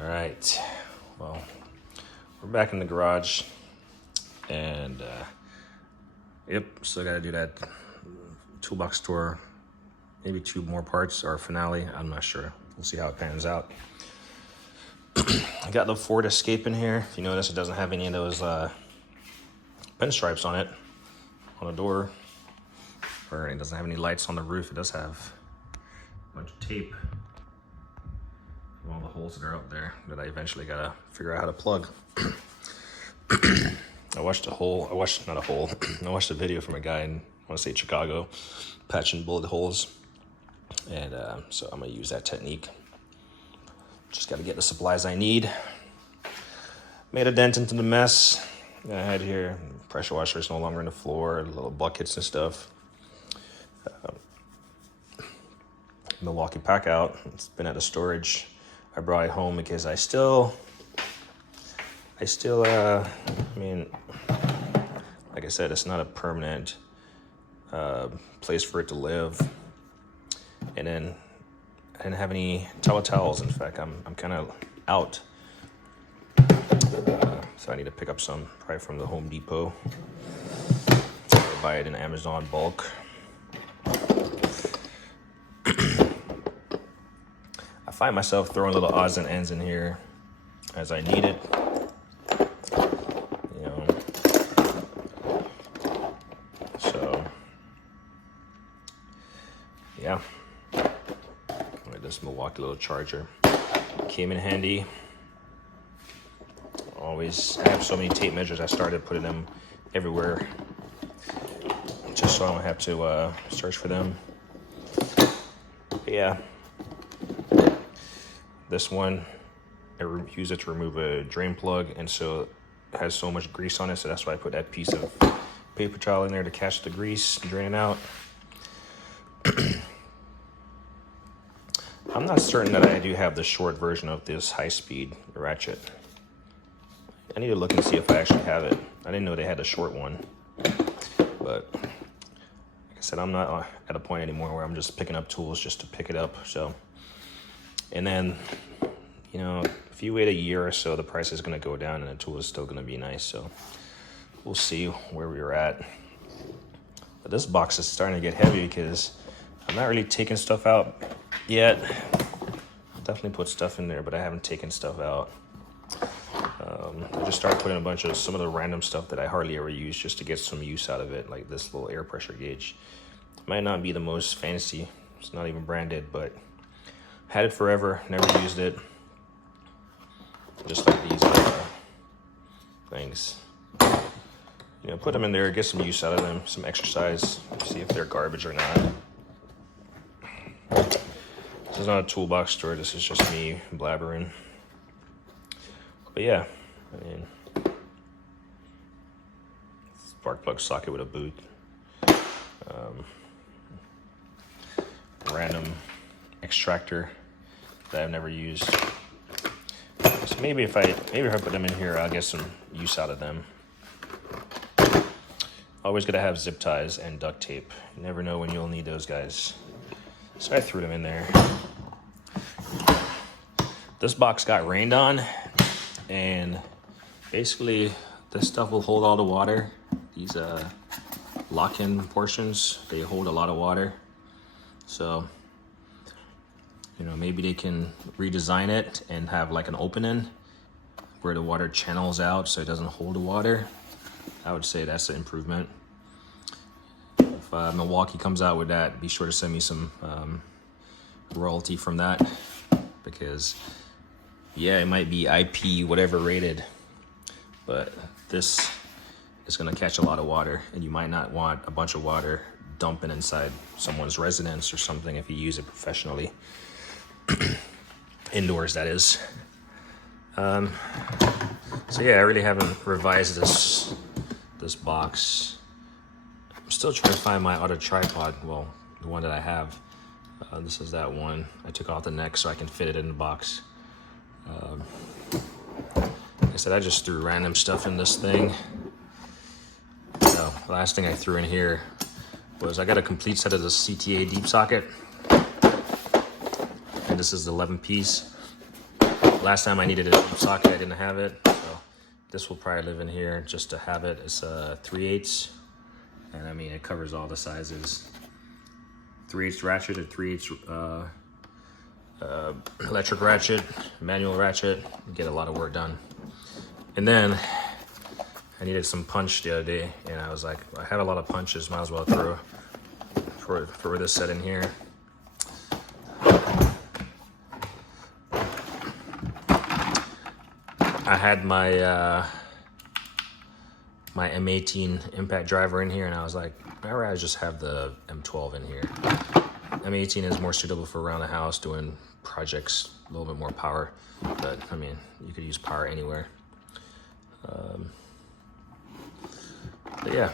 All right, well, we're back in the garage, and yep, still gotta do that toolbox tour, maybe 2 more parts or finale, I'm not sure. We'll see how it pans out. I got the Ford Escape in here. If you notice, it doesn't have any of those pinstripes on it, on the door, or it doesn't have any lights on the roof. It does have a bunch of tape, all the holes that are out there that I eventually gotta figure out how to plug. I watched a video from a guy in, I want to say Chicago, patching bullet holes, and so I'm gonna use that technique. Just gotta get the supplies I need. Made a dent into the mess that I had here. Pressure washer is no longer in the floor, little buckets and stuff. Milwaukee pack out. It's been at the storage. I brought it home because I still, I mean, like I said, it's not a permanent place for it to live. And then I didn't have any towels. In fact, I'm kind of out. So I need to pick up some, probably from the Home Depot. Or buy it in Amazon bulk. I find myself throwing little odds and ends in here as I need it. You know. So, yeah. This Milwaukee little charger came in handy. I have so many tape measures, I started putting them everywhere just so I don't have to search for them. But yeah, this one I use it to remove a drain plug, and so it has so much grease on it, so that's why I put that piece of paper towel in there to catch the grease, drain it out. I'm not certain that I do have the short version of this high-speed ratchet. I need to look and see if I actually have it. I didn't know they had a short one. But like I said, I'm not at a point anymore where I'm just picking up tools just to pick it up. So, and then, you know, if you wait a year or so, the price is going to go down and the tool is still going to be nice. So we'll see where we're at. But this box is starting to get heavy because I'm not really taking stuff out yet. I'll definitely put stuff in there, but I haven't taken stuff out. I just started putting some of the random stuff that I hardly ever use just to get some use out of it, like this little air pressure gauge. Might not be the most fancy, it's not even branded, but had it forever, never used it. Just like these things. You know, put them in there, get some use out of them, some exercise, see if they're garbage or not. This is not a toolbox store, this is just me blabbering. But yeah, I mean, spark plug socket with a boot. Random extractor that I've never used. So maybe if I put them in here, I'll get some use out of them. Always gotta have zip ties and duct tape. You never know when you'll need those guys. So I threw them in there. This box got rained on, and basically this stuff will hold all the water. These lock-in portions, they hold a lot of water. So, you know, maybe they can redesign it and have like an opening where the water channels out so it doesn't hold the water. I would say that's an improvement. If Milwaukee comes out with that, be sure to send me some royalty from that, because yeah, it might be IP whatever rated, but this is gonna catch a lot of water, and you might not want a bunch of water dumping inside someone's residence or something if you use it professionally. Indoors, that is. So yeah, I really haven't revised this box. I'm still trying to find my other tripod, well, the one that I have. This is that one. I took off the neck so I can fit it in the box. Like I said, I just threw random stuff in this thing. So the last thing I threw in here was I got a complete set of the CTA deep socket. And this is the 11 piece. last time I needed a socket, I didn't have it. So this will probably live in here just to have it. It's a 3/8, and I mean, it covers all the sizes. 3/8 ratchet, a 3/8 electric ratchet, manual ratchet, get a lot of work done. And then I needed some punch the other day, and I was like, I have a lot of punches, might as well throw for this set in here. I had my my M18 impact driver in here, and I was like, I'd rather just have the M12 in here. M18 is more suitable for around the house doing projects, a little bit more power, but I mean, you could use power anywhere. But yeah,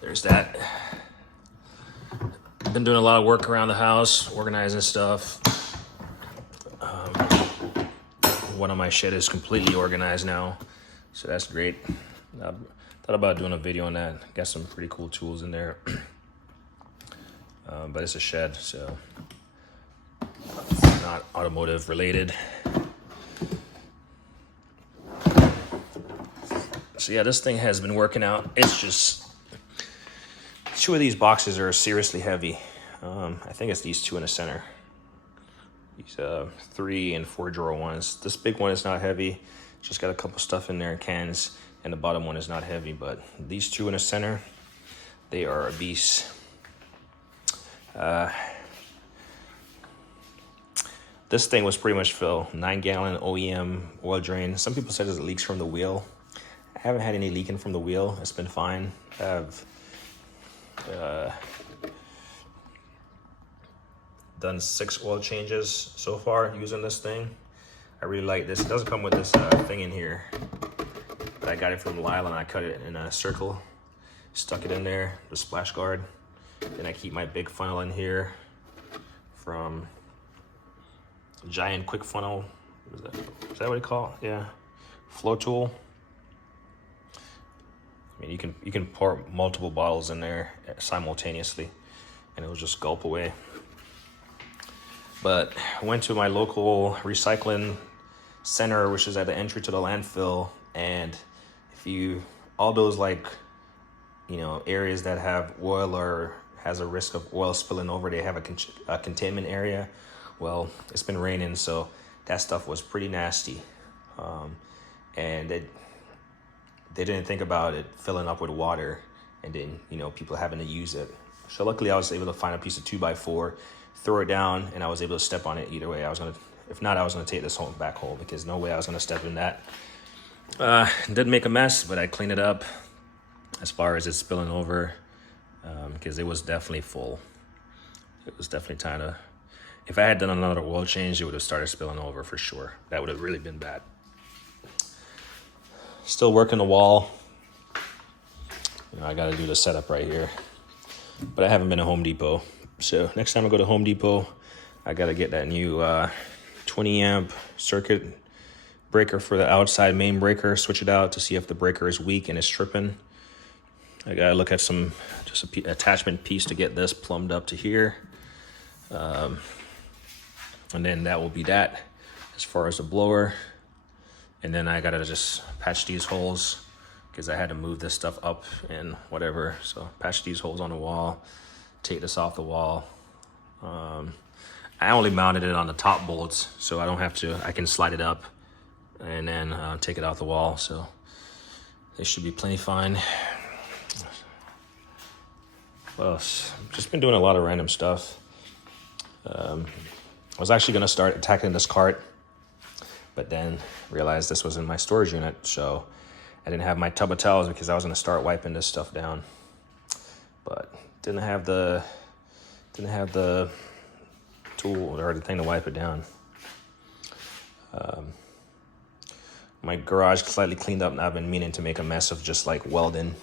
there's that. Been doing a lot of work around the house, organizing stuff. One of my shed is completely organized now, so that's great. I thought about doing a video on that. Got some pretty cool tools in there. But it's a shed, so it's not automotive related. So yeah, this thing has been working out. It's just, 2 of these boxes are seriously heavy. I think it's these 2 in the center. These 3 and 4 drawer ones. This big one is not heavy. Just got a couple stuff in there in cans, and the bottom one is not heavy, but these 2 in the center, they are a beast. This thing was pretty much filled. 9-gallon OEM oil drain. Some people said it leaks from the wheel. I haven't had any leaking from the wheel. It's been fine. I have done 6 oil changes so far using this thing. I really like this. It doesn't come with this thing in here, but I got it from Lyle and I cut it in a circle, stuck it in there, the splash guard. Then I keep my big funnel in here from Giant Quick Funnel. Is that what you call it? Yeah, flow tool. I mean, you can pour multiple bottles in there simultaneously, and it will just gulp away. But I went to my local recycling center, which is at the entry to the landfill, and all those, like, you know, areas that have oil or has a risk of oil spilling over, they have a containment area. Well, it's been raining, so that stuff was pretty nasty, and they didn't think about it filling up with water and then, you know, people having to use it. So luckily I was able to find a piece of 2x4, throw it down, and I was able to step on it either way. If not, I was gonna take this home back home, because no way I was gonna step in that. Didn't make a mess, but I cleaned it up as far as it spilling over, because it was definitely full. It was definitely time to, if I had done another oil change, it would have started spilling over for sure. That would have really been bad. Still working the wall. You know, I got to do the setup right here, but I haven't been to Home Depot. So next time I go to Home Depot, I got to get that new 20 amp circuit breaker for the outside main breaker, switch it out to see if the breaker is weak and it's tripping. I got to look at just an attachment piece to get this plumbed up to here. And then that will be that as far as the blower. And then I gotta just patch these holes, because I had to move this stuff up and whatever. So patch these holes on the wall, take this off the wall. I only mounted it on the top bolts, so I don't have to, I can slide it up and then take it off the wall. So they should be plenty fine. Well, I've just been doing a lot of random stuff. I was actually gonna start attacking this cart, but then realized this was in my storage unit, so I didn't have my tub of towels because I was gonna start wiping this stuff down, but didn't have the tool or the thing to wipe it down. My garage slightly cleaned up, and I've been meaning to make a mess of just like welding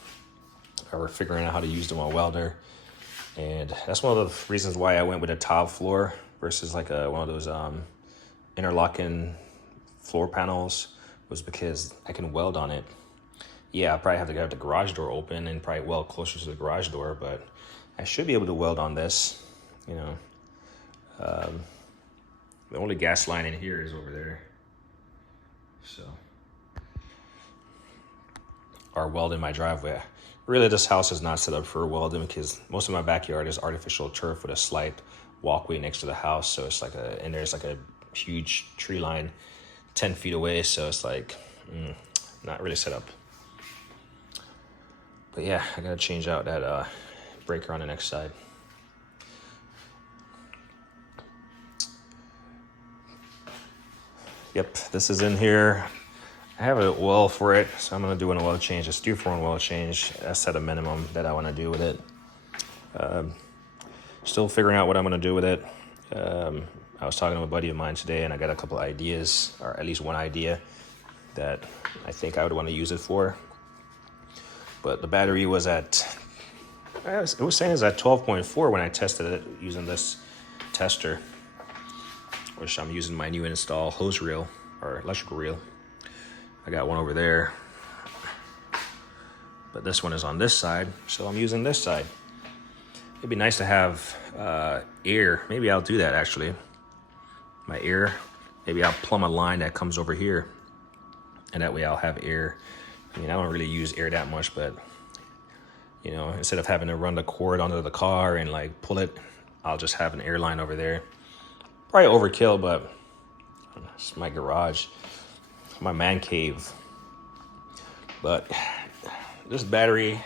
or figuring out how to use them on welder, and that's one of the reasons why I went with a tile floor versus like one of those interlocking floor panels, was because I can weld on it. Yeah, I probably have to have the garage door open and probably weld closer to the garage door, but I should be able to weld on this, you know. The only gas line in here is over there. So, or weld in my driveway. Really, this house is not set up for welding because most of my backyard is artificial turf with a slight walkway next to the house. So it's like and there's like a huge tree line 10 feet away. So it's like, not really set up. But yeah, I gotta change out that breaker on the next side. Yep, this is in here. I have an oil for it, so I'm gonna do an oil change. It's due for an oil change. That's at a minimum that I wanna do with it. Still figuring out what I'm gonna do with it. I was talking to a buddy of mine today, and I got a couple ideas, or at least one idea that I think I would want to use it for. But the battery was it was saying it's at 12.4 when I tested it using this tester, which I'm using my new install hose reel or electrical reel. I got one over there, but this one is on this side, so I'm using this side. It'd be nice to have air. Maybe I'll do that actually. My air, maybe I'll plumb a line that comes over here, and that way I'll have air. I mean, I don't really use air that much, but you know, instead of having to run the cord onto the car and like pull it, I'll just have an air line over there. Probably overkill, but it's my garage, my man cave. But this battery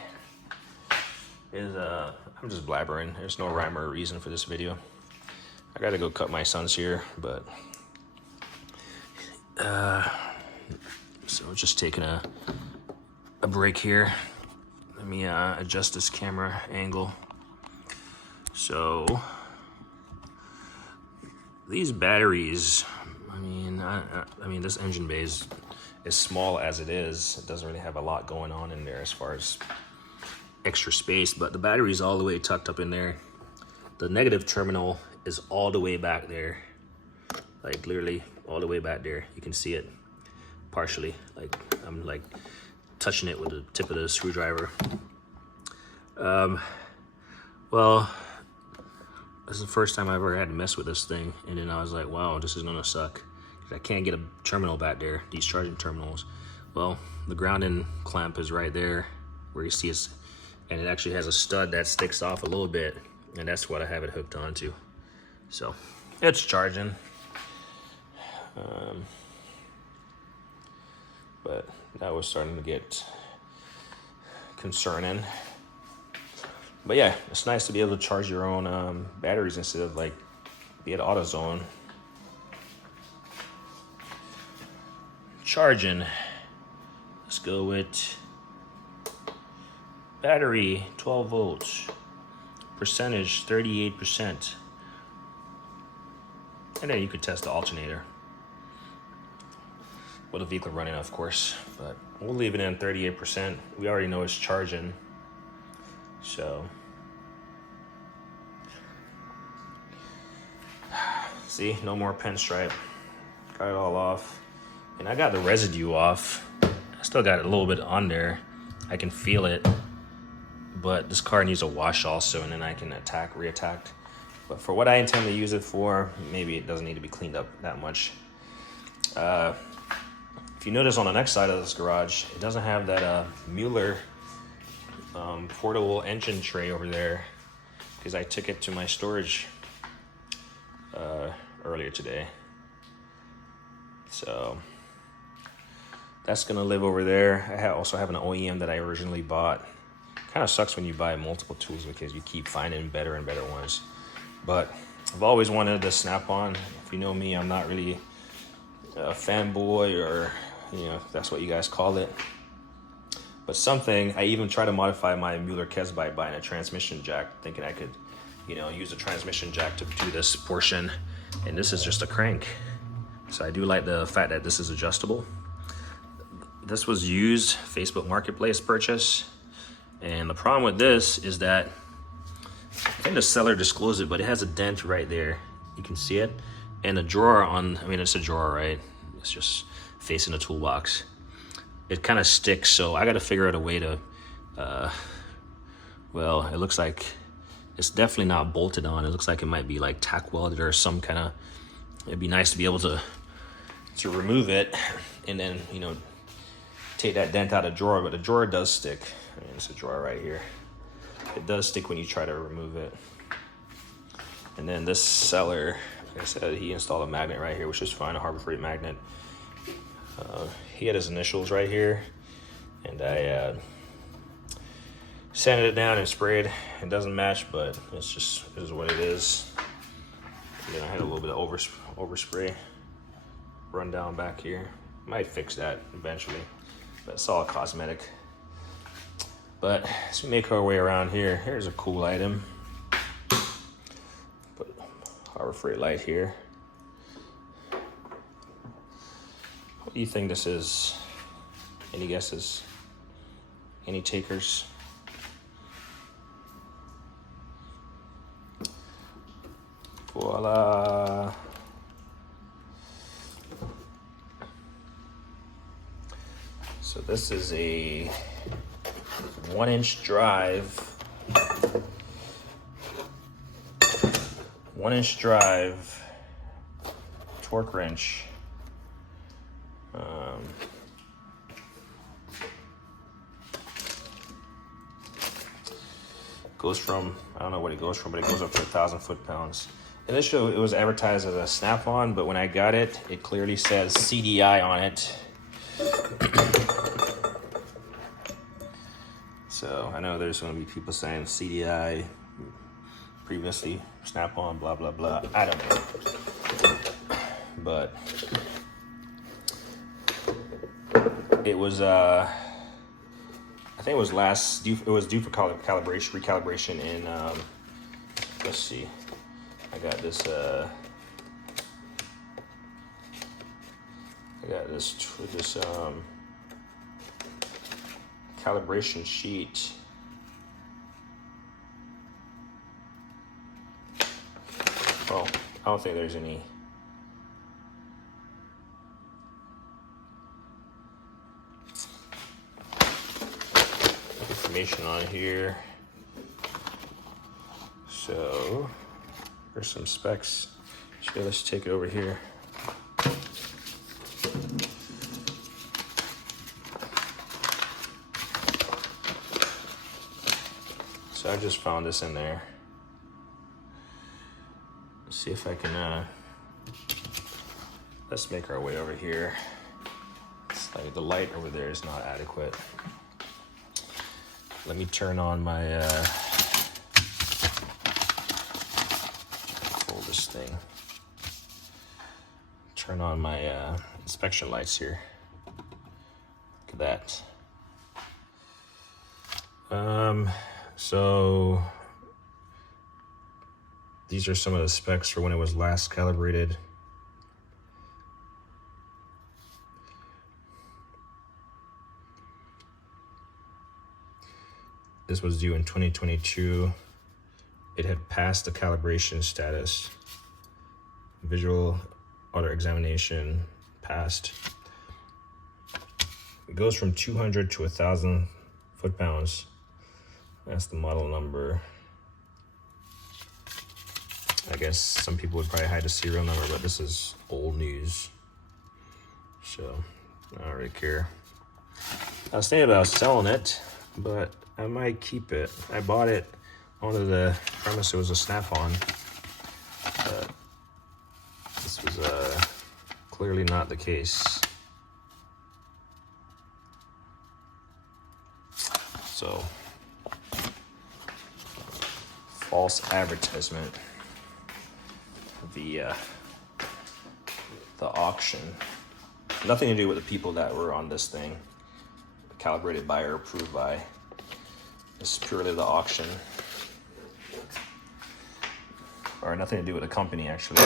is I'm just blabbering. There's no rhyme or reason for this video. I gotta go cut my son's hair, but so just taking a break here. Let me adjust this camera angle. So these batteries, I mean this engine bay is as small as it is. It doesn't really have a lot going on in there as far as extra space, but the battery's all the way tucked up in there. The negative terminal is all the way back there, like literally all the way back there. You can see it partially, like I'm like touching it with the tip of the screwdriver. Well, this is the first time I ever had to mess with this thing, and then I was like, wow, this is gonna suck. I can't get a terminal back there, these charging terminals. Well, the grounding clamp is right there where you see it, and it actually has a stud that sticks off a little bit, and that's what I have it hooked onto. So it's charging, but that was starting to get concerning. But yeah, it's nice to be able to charge your own batteries instead of like be at AutoZone. Charging. Let's go with battery 12 volts, percentage 38%. And then you could test the alternator with the vehicle running, of course, but we'll leave it in 38%. We already know it's charging, so see, no more pinstripe. Got it all off, and I got the residue off. I still got a little bit on there. I can feel it, but this car needs a wash also, and then I can reattack. But for what I intend to use it for, maybe it doesn't need to be cleaned up that much. If you notice on the next side of this garage, it doesn't have that Mueller portable engine tray over there, because I took it to my storage earlier today. So that's gonna live over there. I also have an OEM that I originally bought. Kind of sucks when you buy multiple tools because you keep finding better and better ones. But I've always wanted the Snap-on. If you know me, I'm not really a fanboy, or you know, if that's what you guys call it. But something, I even tried to modify my Mueller Kes by buying a transmission jack, thinking I could, you know, use a transmission jack to do this portion. And this is just a crank. So I do like the fact that this is adjustable. This was used Facebook Marketplace purchase. And the problem with this is that, I think the seller disclosed it, but it has a dent right there. You can see it. And the drawer it's a drawer, right? It's just facing the toolbox. It kind of sticks, so I got to figure out a way to, well, it looks like it's definitely not bolted on. It looks like it might be like tack welded or some kind of it'd be nice to be able to remove it and then, you know, take that dent out of the drawer, but the drawer does stick. I mean, it's a drawer right here. It does stick when you try to remove it. And then this seller, like I said, he installed a magnet right here, which is fine, a Harbor Freight magnet. He had his initials right here, and I sanded it down and sprayed. It doesn't match, but it is what it is. And then I had a little bit of overspray run down back here. Might fix that eventually, but it's all cosmetic. But as we make our way around here, here's a cool item. Put Harbor Freight light here. What do you think this is? Any guesses? Any takers? Voila. So this is a 1-inch drive. 1-inch drive torque wrench. Goes from, I don't know what it goes from, but it goes up to 1,000 foot-pounds. In this show, it was advertised as a snap-on, but when I got it, it clearly says CDI on it. So I know there's going to be people saying CDI, previously snap-on, blah, blah, blah. I don't know. But it was, I think it was due for recalibration in, let's see. I got this calibration sheet. Oh, I don't think there's any. Information on here. So there's some specs. So let's take it over here. So I just found this in there. Let's see if I can, let's make our way over here. It's like the light over there is not adequate. Let me turn on my, fold this thing. Turn on my inspection lights here. Look at that. So these are some of the specs for when it was last calibrated. This was due in 2022. It had passed the calibration status. Visual auto examination passed. It goes from 200 to 1,000 foot-pounds. That's the model number. I guess some people would probably hide the serial number, but this is old news. So, I don't really care. I was thinking about selling it, but I might keep it. I bought it under the premise it was a snap-on, but this was clearly not the case. So, false advertisement via the auction. Nothing to do with the people that were on this thing, calibrated by or approved by. It's purely the auction. Or nothing to do with the company, actually.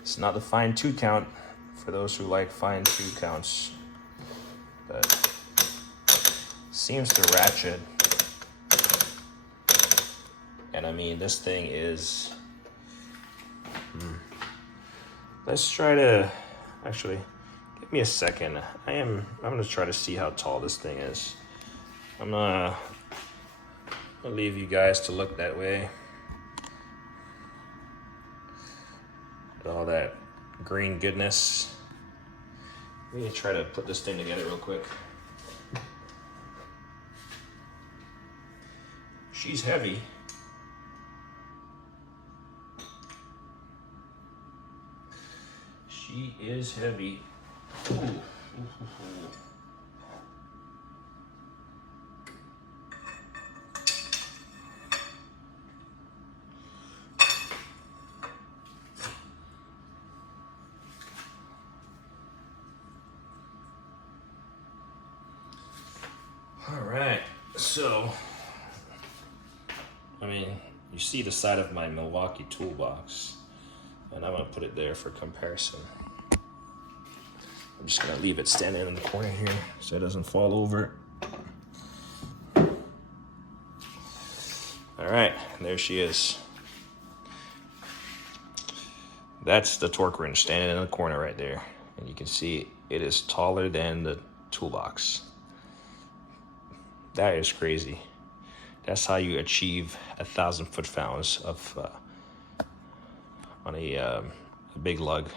It's not the fine tooth count for those who like fine tooth counts, but seems to ratchet. And I mean, this thing is, let's try to, actually, give me a second. I'm gonna try to see how tall this thing is. I'm gonna I'll leave you guys to look that way. All that green goodness. Let me try to put this thing together real quick. She's heavy. She is heavy. Ooh. All right, so, I mean, you see the side of my Milwaukee toolbox, and I'm gonna put it there for comparison. I'm just gonna leave it standing in the corner here so it doesn't fall over. All right, there she is. That's the torque wrench standing in the corner right there. And you can see it is taller than the toolbox. That is crazy. That's how you achieve 1,000 foot-pounds of on a big lug.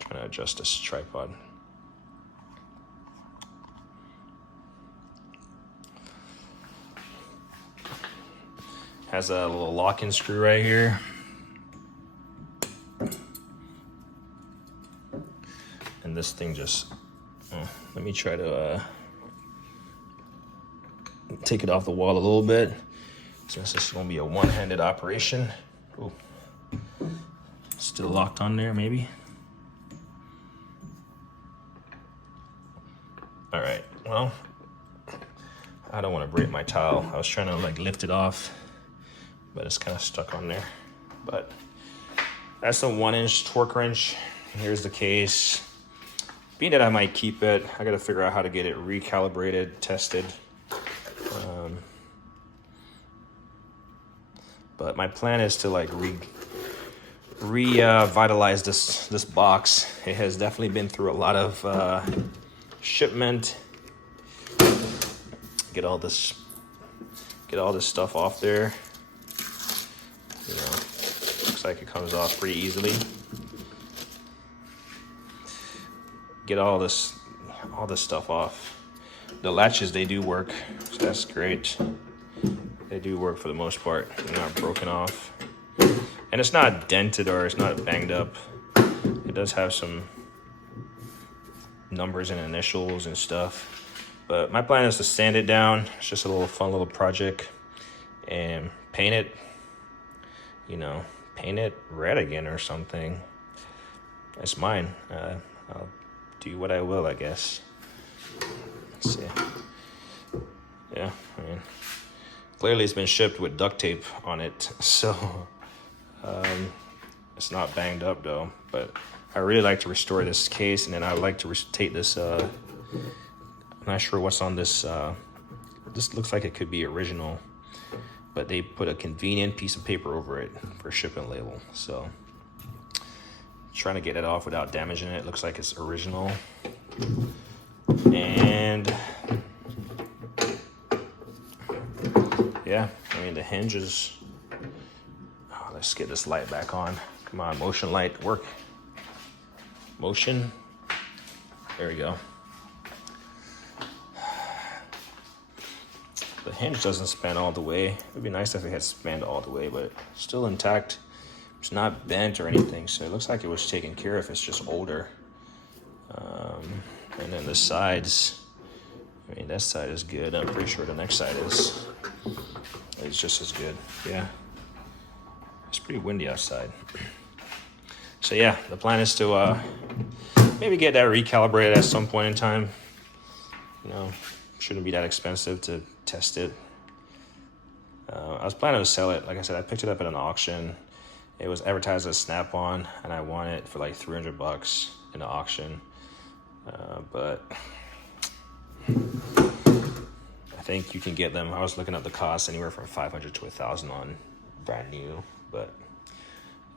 Trying to adjust this tripod. Has a little lock-in screw right here. And this thing just, let me try to take it off the wall a little bit, since this is gonna be a one-handed operation. Ooh. Still locked on there, maybe. All right, well, I don't wanna break my tile. I was trying to like lift it off, but it's kind of stuck on there. But that's a 1-inch torque wrench. Here's the case. Being that I might keep it, I gotta figure out how to get it recalibrated, tested. But my plan is to like revitalize this box. It has definitely been through a lot of shipment. Get all this stuff off there. You know, looks like it comes off pretty easily. Get all this stuff off. The latches, they do work, so that's great. They do work for the most part. They're not broken off. And it's not dented or it's not banged up. It does have some numbers and initials and stuff. But my plan is to sand it down. It's just a little fun little project. And paint it, you know, paint it red again or something. It's mine. I'll do what I will, I guess. Let's see. Yeah, I mean, clearly it's been shipped with duct tape on it, so it's not banged up though. But I really like to restore this case, and then I like to take this. I'm not sure what's on this. This looks like it could be original, but they put a convenient piece of paper over it for shipping label. So trying to get it off without damaging it. Looks like it's original. And yeah, I mean, the hinges. Oh, let's get this light back on. Come on, motion light, work. Motion. There we go. The hinge doesn't span all the way. It'd be nice if it had spanned all the way, but it's still intact. It's not bent or anything, so it looks like it was taken care of. It's just older. And then the sides, I mean, that side is good. I'm pretty sure the next side is just as good. Yeah, it's pretty windy outside. So yeah, the plan is to maybe get that recalibrated at some point in time. You know, shouldn't be that expensive to test it. I was planning to sell it. Like I said, I picked it up at an auction. It was advertised as Snap-on, and I won it for like $300 in the auction. But I think you can get them. I was looking up the cost anywhere from $500 to $1,000 on brand new, but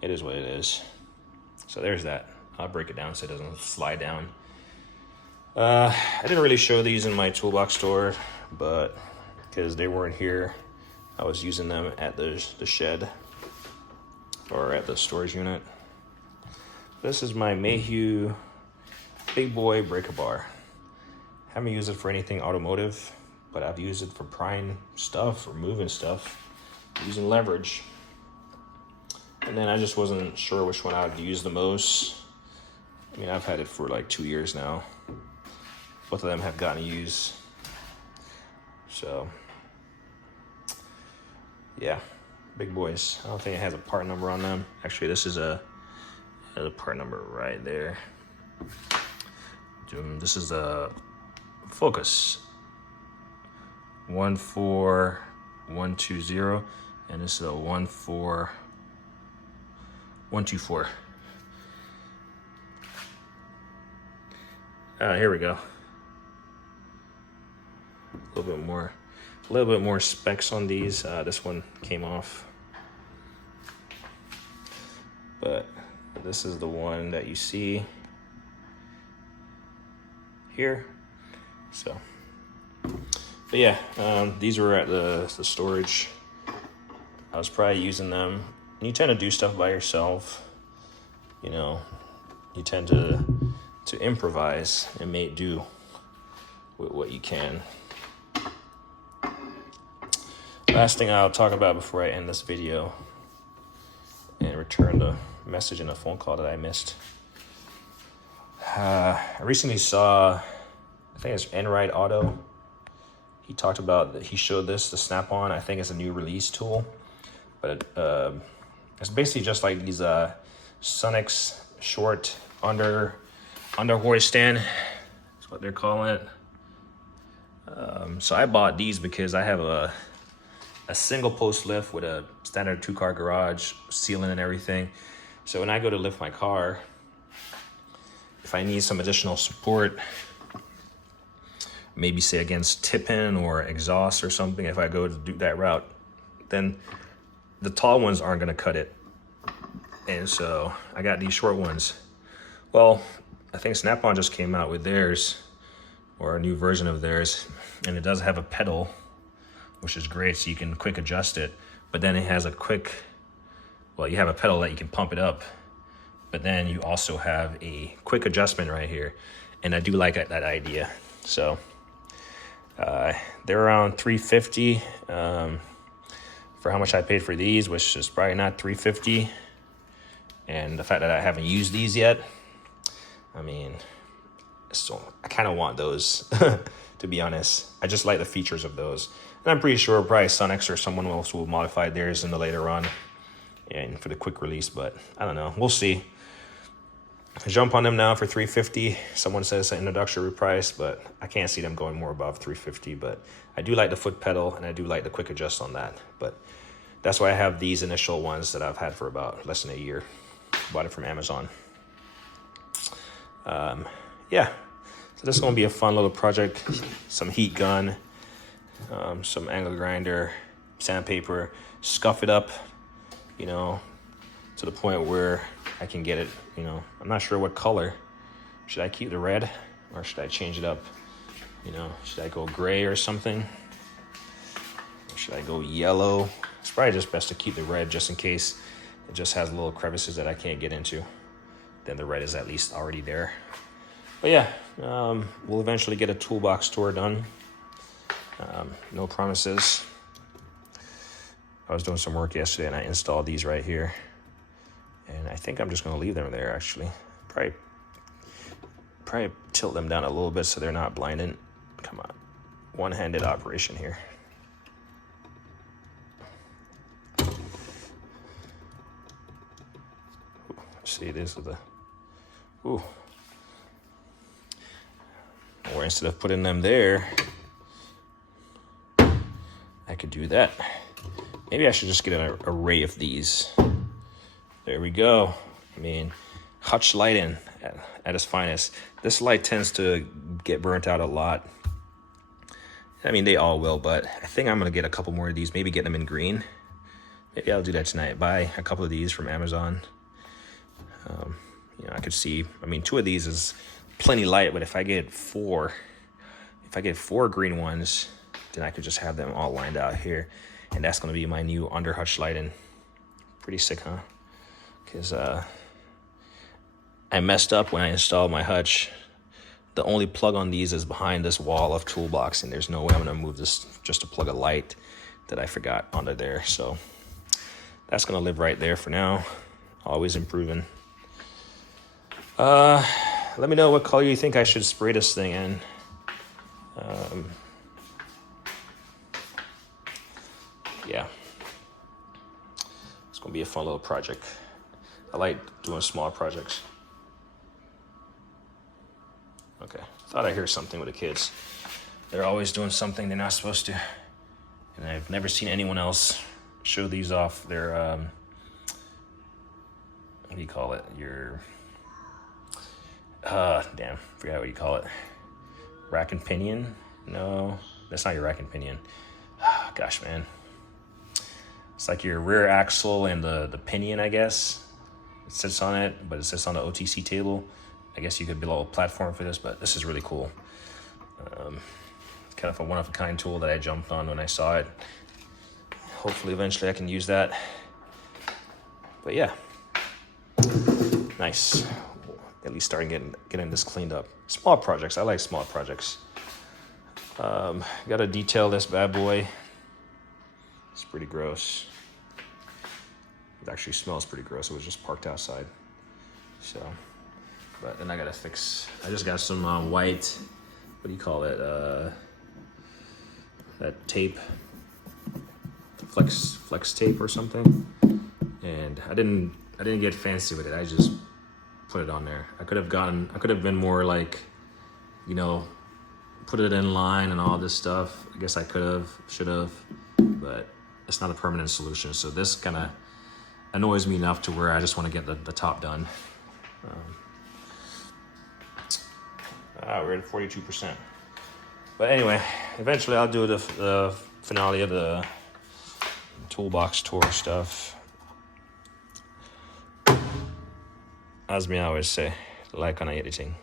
it is what it is. So there's that. I'll break it down so it doesn't slide down. I didn't really show these in my toolbox tour, but because they weren't here. I was using them at the shed or at the storage unit. This is my Mayhew Big Boy breaker bar. Haven't used it for anything automotive, but I've used it for prying stuff or moving stuff, using leverage. And then I just wasn't sure which one I would use the most. I mean, I've had it for like 2 years now. Both of them have gotten used. So, yeah, big boys. I don't think it has a part number on them. Actually, this is a part number right there. This is the Focus 14120, and this is a 14124. Here we go. A little bit more specs on these. This one came off, but this is the one that you see here. So, but yeah, these were at the storage. I was probably using them. You tend to do stuff by yourself, you know. You tend to improvise and make do with what you can. Last thing I'll talk about before I end this video and return the message and a phone call that I missed. I recently saw, I think it's Enright Auto. He talked about, he showed this, the Snap-on. I think it's a new release tool, but it's basically just like these Sonex short under hoist stand. That's what they're calling it. So I bought these because I have a single post lift with a standard 2-car garage, ceiling and everything. So when I go to lift my car, if I need some additional support, maybe say against tipping or exhaust or something, if I go to do that route, then the tall ones aren't gonna cut it. And so I got these short ones. Well, I think Snap-on just came out with theirs, or a new version of theirs, and it does have a pedal, which is great, so you can quick adjust it. But then it has a quick, well, you have a pedal that you can pump it up, but then you also have a quick adjustment right here. And I do like that idea. So they're around $350 for how much I paid for these, which is probably not $350. And the fact that I haven't used these yet, I mean, so I kind of want those, to be honest. I just like the features of those. And I'm pretty sure probably Sonex or someone else will modify theirs in the later run and for the quick release, but I don't know. We'll see. I jump on them now for $350. Someone says it's an introductory price, but I can't see them going more above $350. But I do like the foot pedal, and I do like the quick adjust on that. But that's why I have these initial ones that I've had for about less than a year. Bought it from Amazon. Yeah, so this is going to be a fun little project. Some heat gun, some angle grinder, sandpaper, scuff it up, you know, to the point where I can get it, you know. I'm not sure what color. Should I keep the red or should I change it up? You know, should I go gray or something? Or should I go yellow? It's probably just best to keep the red just in case it just has little crevices that I can't get into. Then the red is at least already there. But yeah, we'll eventually get a toolbox tour done. No promises. I was doing some work yesterday and I installed these right here. And I think I'm just gonna leave them there actually. Probably tilt them down a little bit so they're not blinding. Come on, one-handed operation here. See, this is the, ooh. Or instead of putting them there, I could do that. Maybe I should just get an array of these. There we go. I mean, Hutch lighting at its finest. This light tends to get burnt out a lot. I mean, they all will, but I think I'm gonna get a couple more of these, maybe get them in green. Maybe I'll do that tonight. Buy a couple of these from Amazon. You know, I could see, I mean, 2 of these is plenty light, but if I get 4 green ones, then I could just have them all lined out here. And that's gonna be my new under hutch lighting. Pretty sick, huh? Because I messed up when I installed my hutch. The only plug on these is behind this wall of toolbox, and there's no way I'm gonna move this just to plug a light that I forgot under there. So that's gonna live right there for now. Always improving. Let me know what color you think I should spray this thing in. Yeah, it's gonna be a fun little project. I like doing small projects. Okay, thought I heard something with the kids. They're always doing something they're not supposed to. And I've never seen anyone else show these off their, what do you call it? Your, damn, forgot what you call it. Rack and pinion? No, that's not your rack and pinion. Gosh, man. It's like your rear axle and the pinion, I guess. It sits on it, but it sits on the OTC table. I guess you could build a platform for this, but this is really cool. It's kind of a one-of-a-kind tool that I jumped on when I saw it. Hopefully, eventually I can use that. But yeah, nice. At least starting getting this cleaned up. Small projects, I like small projects. Gotta detail this bad boy. It's pretty gross. It actually smells pretty gross. It was just parked outside. So, but then I gotta fix, I just got some white, what do you call it? That tape, flex tape or something. And I didn't get fancy with it. I just put it on there. I could have been more like, you know, put it in line and all this stuff. I guess I could have, should have, but it's not a permanent solution. So this kind of annoys me enough to where I just want to get the top done. We're at 42%. But anyway, eventually I'll do the finale of the toolbox tour stuff. As me always say, like on editing.